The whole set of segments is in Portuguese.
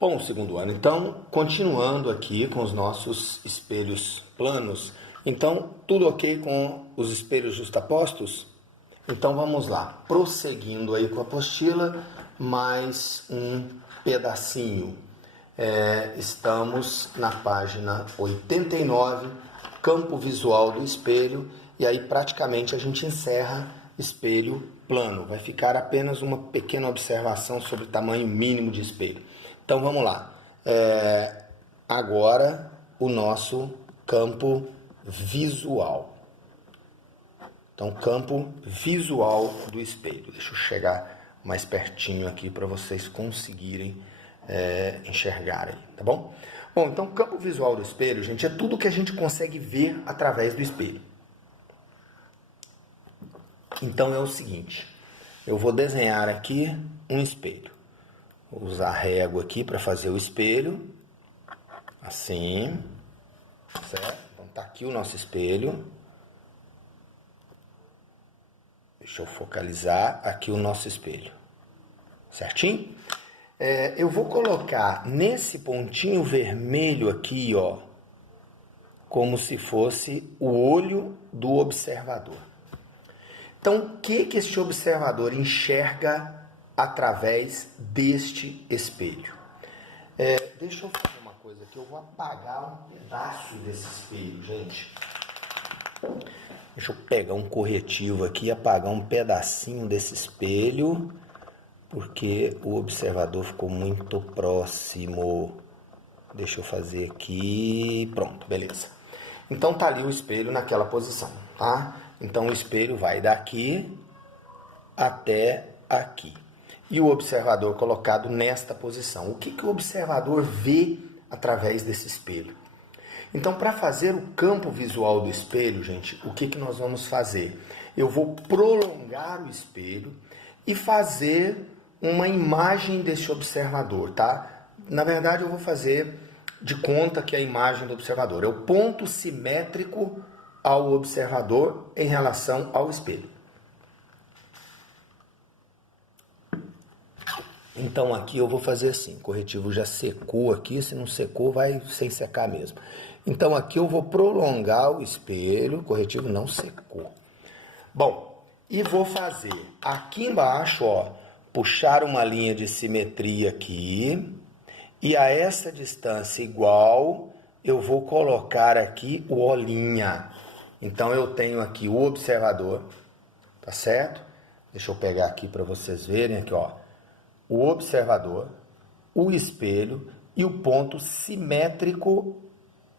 Bom, segundo ano, então, continuando aqui com os nossos espelhos planos. Então, tudo ok com os espelhos justapostos? Então, vamos lá. Prosseguindo aí com a apostila, mais um pedacinho. Estamos na página 89, campo visual do espelho, e aí praticamente a gente encerra espelho plano. Vai ficar apenas uma pequena observação sobre o tamanho mínimo de espelho. Então vamos lá. Agora o nosso campo visual. Então, campo visual do espelho. Deixa eu chegar mais pertinho aqui para vocês conseguirem enxergarem, tá bom? Bom, então campo visual do espelho, gente, é tudo que a gente consegue ver através do espelho. Então é o seguinte, eu vou desenhar aqui um espelho. Vou usar a régua aqui para fazer o espelho, assim, certo? Então tá aqui o nosso espelho. Deixa eu focalizar aqui o nosso espelho, certinho? Eu vou colocar nesse pontinho vermelho aqui, ó, como se fosse o olho do observador. Então, o que este observador enxerga através deste espelho? Deixa eu fazer uma coisa aqui, eu vou apagar um pedaço desse espelho, gente. Deixa eu pegar um corretivo aqui e apagar um pedacinho desse espelho, porque o observador ficou muito próximo. Deixa eu fazer aqui, pronto, beleza. Então tá ali o espelho naquela posição, tá? Então o espelho vai daqui até aqui. E o observador colocado nesta posição. O que o observador vê através desse espelho? Então, para fazer o campo visual do espelho, gente, o que nós vamos fazer? Eu vou prolongar o espelho e fazer uma imagem desse observador, tá? Na verdade, eu vou fazer de conta que é a imagem do observador. É o ponto simétrico ao observador em relação ao espelho. Então, aqui eu vou fazer assim, o corretivo já secou aqui, se não secou, vai sem secar mesmo. Então, aqui eu vou prolongar o espelho, o corretivo não secou. Bom, e vou fazer aqui embaixo, ó, puxar uma linha de simetria aqui, e a essa distância igual, eu vou colocar aqui o olhinha. Então, eu tenho aqui o observador, tá certo? Deixa eu pegar aqui para vocês verem, aqui, ó. O observador, o espelho e o ponto simétrico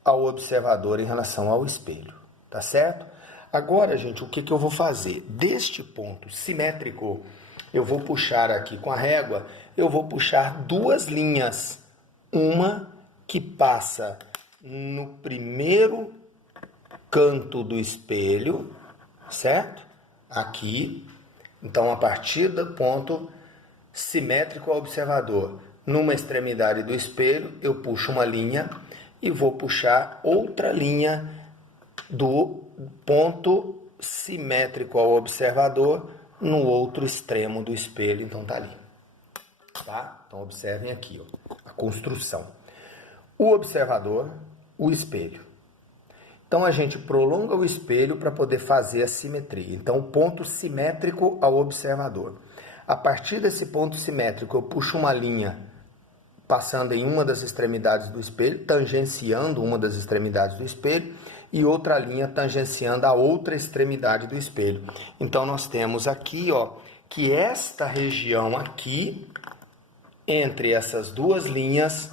ao observador em relação ao espelho, tá certo? Agora, gente, o que eu vou fazer? Deste ponto simétrico, eu vou puxar aqui com a régua, eu vou puxar duas linhas. Uma que passa no primeiro canto do espelho, certo? Aqui. Então, a partir do ponto simétrico ao observador, numa extremidade do espelho, eu puxo uma linha e vou puxar outra linha do ponto simétrico ao observador no outro extremo do espelho. Então tá ali, tá? Então observem aqui, ó, a construção. O observador, o espelho. Então a gente prolonga o espelho para poder fazer a simetria. Então o ponto simétrico ao observador. A partir desse ponto simétrico, eu puxo uma linha passando em uma das extremidades do espelho, tangenciando uma das extremidades do espelho, e outra linha tangenciando a outra extremidade do espelho. Então, nós temos aqui, ó, que esta região aqui, entre essas duas linhas,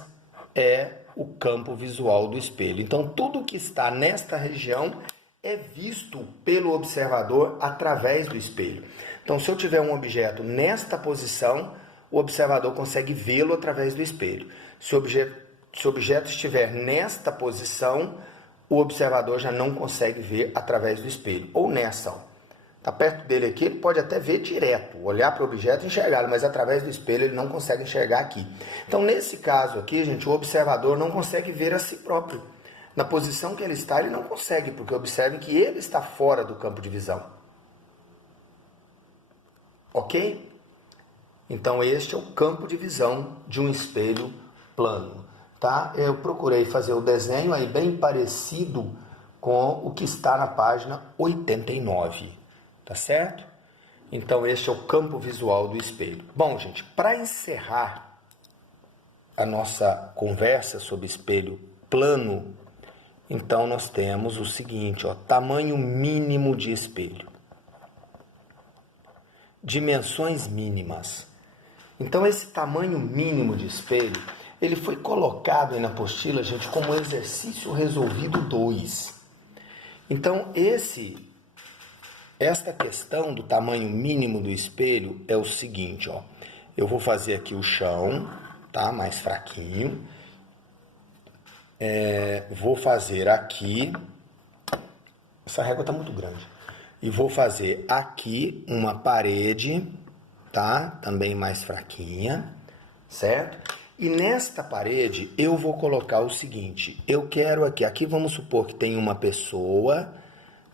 é o campo visual do espelho. Então, tudo que está nesta região é visto pelo observador através do espelho. Então, se eu tiver um objeto nesta posição, o observador consegue vê-lo através do espelho. Se o objeto estiver nesta posição, o observador já não consegue ver através do espelho. Ou nessa, ó. Está perto dele aqui, ele pode até ver direto, olhar para o objeto e enxergá-lo, mas através do espelho ele não consegue enxergar aqui. Então, nesse caso aqui, gente, o observador não consegue ver a si próprio. Na posição que ele está, ele não consegue, porque observem que ele está fora do campo de visão. Ok? Então, este é o campo de visão de um espelho plano, tá? Eu procurei fazer o desenho aí bem parecido com o que está na página 89, tá certo? Então, este é o campo visual do espelho. Bom, gente, para encerrar a nossa conversa sobre espelho plano, então nós temos o seguinte, ó, tamanho mínimo de espelho. Dimensões mínimas. Então, esse tamanho mínimo de espelho, ele foi colocado aí na apostila, gente, como exercício resolvido 2. Então, esta questão do tamanho mínimo do espelho é o seguinte, ó. Eu vou fazer aqui o chão, tá? Mais fraquinho. Vou fazer aqui... Essa régua tá muito grande. E vou fazer aqui uma parede, tá? Também mais fraquinha, certo? E nesta parede eu vou colocar o seguinte, eu quero aqui vamos supor que tem uma pessoa,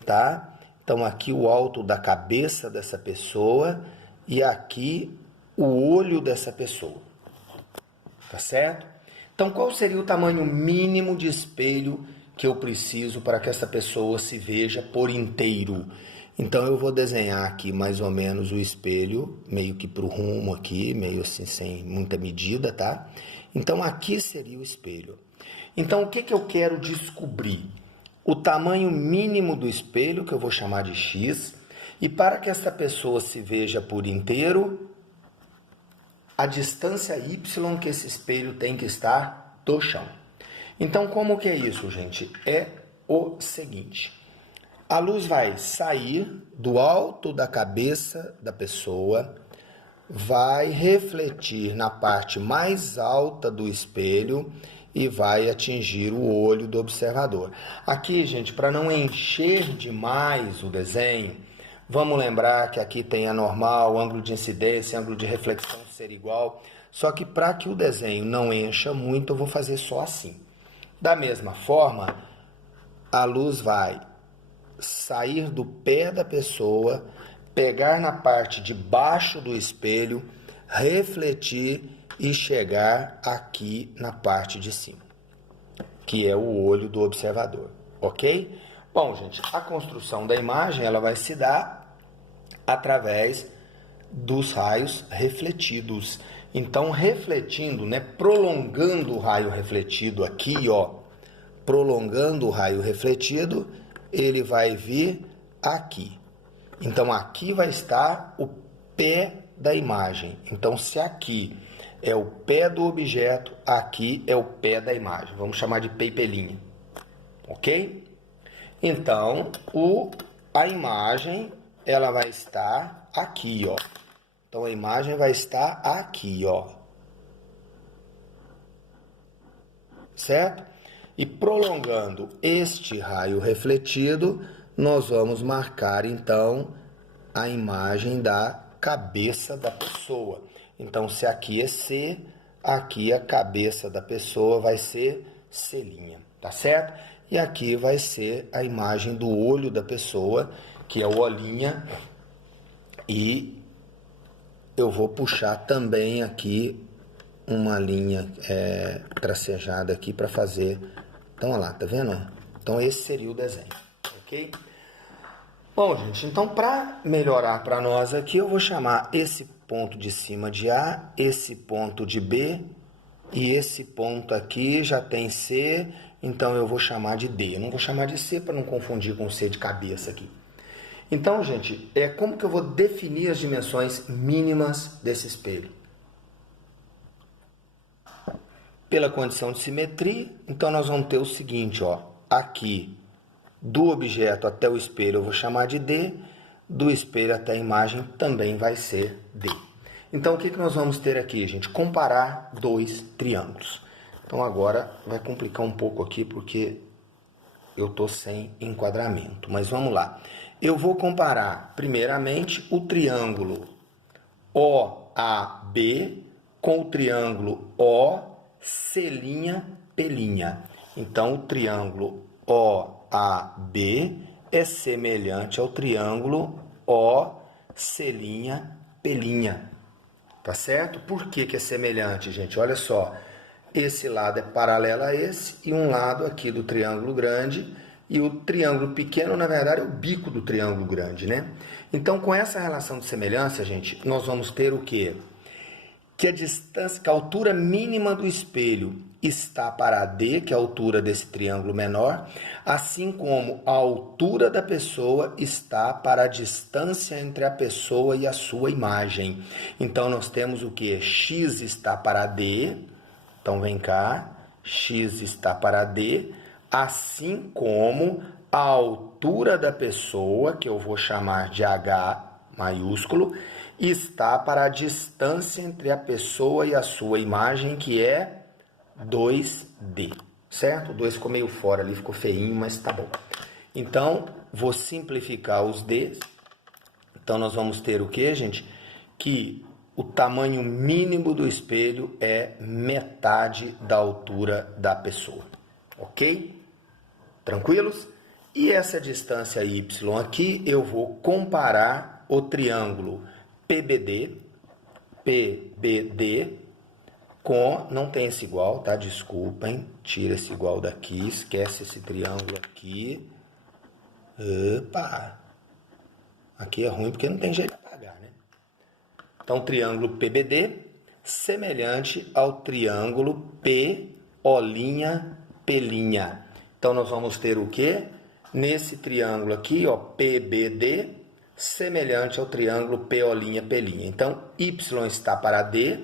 tá? Então aqui o alto da cabeça dessa pessoa e aqui o olho dessa pessoa, tá certo? Então qual seria o tamanho mínimo de espelho que eu preciso para que essa pessoa se veja por inteiro? Então eu vou desenhar aqui mais ou menos o espelho, meio que pro rumo aqui, meio assim sem muita medida, tá? Então aqui seria o espelho. Então o que eu quero descobrir? O tamanho mínimo do espelho, que eu vou chamar de X, e para que essa pessoa se veja por inteiro, a distância Y que esse espelho tem que estar do chão. Então como que é isso, gente? É o seguinte... A luz vai sair do alto da cabeça da pessoa, vai refletir na parte mais alta do espelho e vai atingir o olho do observador. Aqui, gente, para não encher demais o desenho, vamos lembrar que aqui tem a normal, ângulo de incidência, ângulo de reflexão ser igual, só que para que o desenho não encha muito, eu vou fazer só assim. Da mesma forma, a luz vai sair do pé da pessoa, pegar na parte de baixo do espelho, refletir e chegar aqui na parte de cima, que é o olho do observador, ok? Bom, gente, a construção da imagem ela vai se dar através dos raios refletidos. Então, refletindo, né, prolongando o raio refletido aqui, ó, prolongando o raio refletido, ele vai vir aqui. Então, aqui vai estar o pé da imagem. Então, se aqui é o pé do objeto, aqui é o pé da imagem. Vamos chamar de pepelinha. Ok? Então, a imagem, ela vai estar aqui, ó. Então, a imagem vai estar aqui, ó. Certo? E prolongando este raio refletido, nós vamos marcar, então, a imagem da cabeça da pessoa. Então, se aqui é C, aqui a cabeça da pessoa vai ser C', tá certo? E aqui vai ser a imagem do olho da pessoa, que é o olhinha, e eu vou puxar também aqui uma linha tracejada aqui para fazer. Então, olha lá, tá vendo? Então, esse seria o desenho, ok? Bom, gente, então para melhorar para nós aqui, eu vou chamar esse ponto de cima de A, esse ponto de B, e esse ponto aqui já tem C, então eu vou chamar de D. Eu não vou chamar de C para não confundir com C de cabeça aqui. Então, gente, como que eu vou definir as dimensões mínimas desse espelho? Pela condição de simetria, então nós vamos ter o seguinte, ó, aqui do objeto até o espelho eu vou chamar de D, do espelho até a imagem também vai ser D. Então o que nós vamos ter aqui, gente? Comparar dois triângulos. Então agora vai complicar um pouco aqui porque eu estou sem enquadramento, mas vamos lá. Eu vou comparar primeiramente o triângulo OAB com o triângulo OC'P'. Então, o triângulo OAB é semelhante ao triângulo OC'P'. Tá certo? Por que é semelhante, gente? Olha só. esse lado é paralelo a esse e um lado aqui do triângulo grande, e o triângulo pequeno, na verdade, é o bico do triângulo grande, né? Então, com essa relação de semelhança, gente, nós vamos ter o quê? Que a distância, que a altura mínima do espelho está para a D, que é a altura desse triângulo menor, assim como a altura da pessoa está para a distância entre a pessoa e a sua imagem. Então, nós temos o que? X está para D, então vem cá, X está para D, assim como a altura da pessoa, que eu vou chamar de H maiúsculo, está para a distância entre a pessoa e a sua imagem, que é 2D, certo? O 2 ficou meio fora ali, ficou feinho, mas tá bom. Então, vou simplificar os Ds. Então, nós vamos ter o que, gente? Que o tamanho mínimo do espelho é metade da altura da pessoa, ok? Tranquilos? E essa distância Y aqui, eu vou comparar o triângulo PBD com, não tem esse igual, tá? Desculpem, tira esse igual daqui, esquece esse triângulo aqui. Opa! Aqui é ruim porque não tem jeito de apagar, né? Então, triângulo PBD semelhante ao triângulo PO'P'. Então, nós vamos ter o quê? Nesse triângulo aqui, ó, PBD, semelhante ao triângulo PO'P'. Então, Y está para D,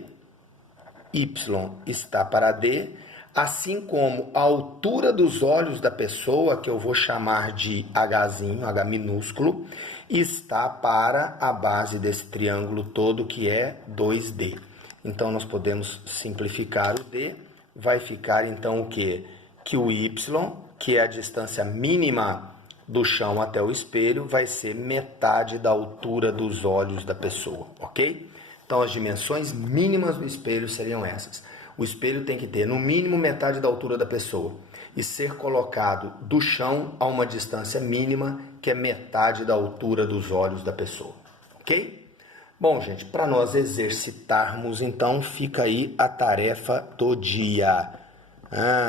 Y está para D, assim como a altura dos olhos da pessoa, que eu vou chamar de Hzinho, H minúsculo, está para a base desse triângulo todo, que é 2D. Então, nós podemos simplificar o D, vai ficar então o quê? Que o Y, que é a distância mínima do chão até o espelho, vai ser metade da altura dos olhos da pessoa, ok? Então, as dimensões mínimas do espelho seriam essas. O espelho tem que ter, no mínimo, metade da altura da pessoa e ser colocado do chão a uma distância mínima, que é metade da altura dos olhos da pessoa, ok? Bom, gente, para nós exercitarmos, então, fica aí a tarefa do dia.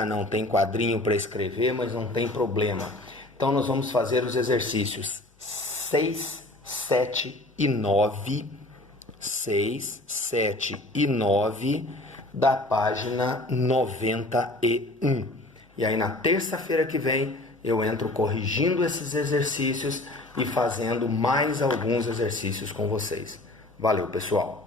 Não tem quadrinho para escrever, mas não tem problema. Então, nós vamos fazer os exercícios 6, 7 e 9. 6, 7 e 9 da página 91. E aí, na terça-feira que vem, eu entro corrigindo esses exercícios e fazendo mais alguns exercícios com vocês. Valeu, pessoal!